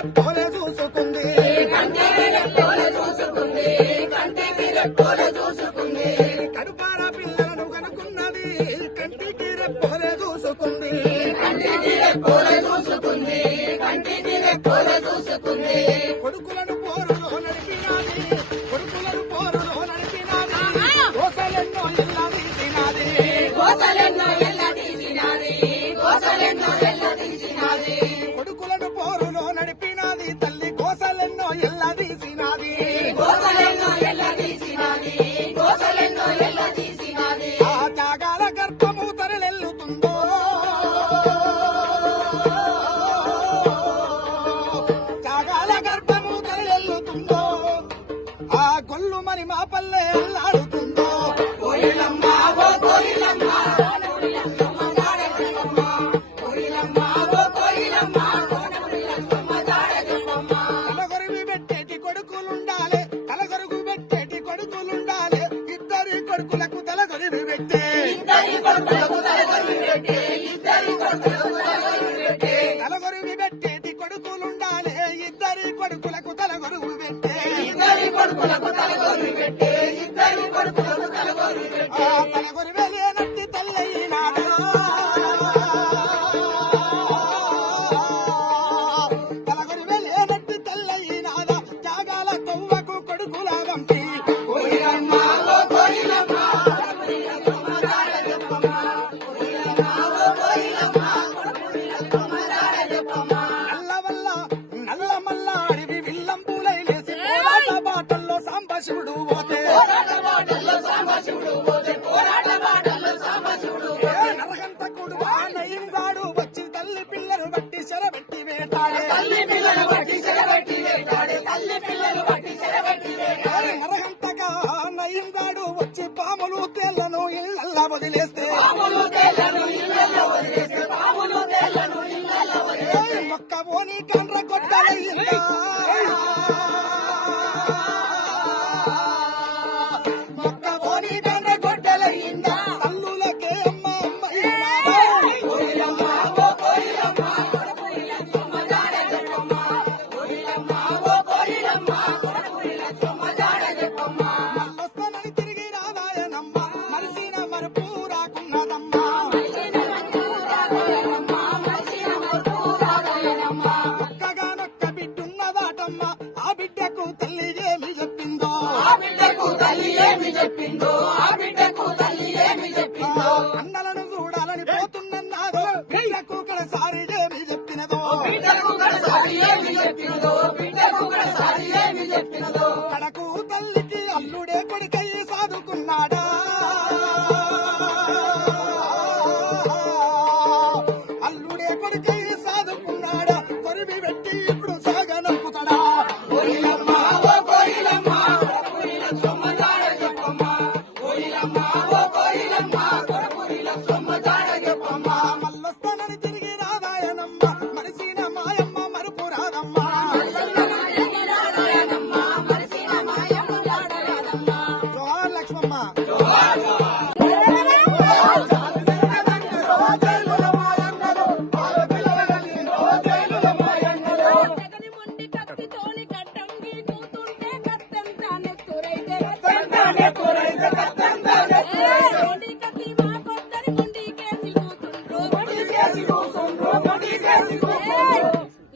రెప్పోలే చూసుకుంది కడుపార పిల్లలను కనుకున్నది కంటికి రెప్పోలే చూసుకుంది కొడుకులను పోరులో నడిపినాది కోసలెన్నో ఎల్ల తీసినాది కొడుకులను పోరులో నడిపినాది తల్లి కోసలెన్నో ఎల్ల తీసినాది ఆ త్యాగాల గర్భము తరలెల్లుతుందో త్యాగాల గర్భము తరలెల్లుతుందో ఆ గొల్లు మరి మా పల్లె అల్లాడుతుందో తలగొరుగు పెట్టేటి కొడుకులుండాలి ఇద్దరి కొడుకులకు తలగొరుగు పెట్టే తలగొరుగు పెట్టేటి కొడుకులుండాలి ఇద్దరి కొడుకులకు తలగొరుగు పెట్టే తలగొరువే లేనట్టి తల్లయినాడు తలగొరువే లేనట్టి తల్లయినాదా త్యాగాల కొవ్వకు కొడుకుల వంపి నల్లమల్ల అడివి విల్లంపులై లేసి పోరాట బాటల్లో సాంబశివుడు పోతే నరకంతకుడు నయింగాడు వచ్చి తల్లి పిల్లలు బట్టి చెరబెట్టి వేటాడే నరకంతగా నయింగాడు వచ్చి పాములు తేళ్లను ఇళ్ళల్లా వదిలేస్తే మొక్క పోని కండ్ర కొట్టలయ్యిందా మొక్క పోని కండ్ర కొట్టలయ్యిందా తల్లులకే అమ్మ మల్లొస్తానని తిరిగి రాదాయనమ్మ మరిసిన మరుపు రాకున్నదమ్మా ఒక్కగానొక్క బిడ్డున్నదాటమ్మ ఆ బిడ్డకు తల్లి ఏమి చెప్పిందో అన్నలను చూడాలని పోతున్నదో బిడ్డకు కడసారి ఏమి చెప్పినదో కడకు తల్లికి అల్లుడే కొడుకయ్యి సాదుకున్నాడా అల్లుడే కొడుకయ్యి సాదుకున్నాడా కొరివి పెట్టి ఇప్పుడు సాగనంపుతాడా మల్లొస్తానని తిరిగి రాదాయనమ్మ మరిసిన మాయమ్మ మరుపు రాదమ్మా జోహార్ లక్ష్మమ్మ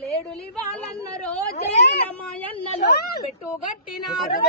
లేడులి వాళ్ళన్న రోజే మాయన్నలో పెట్టు గట్టినారు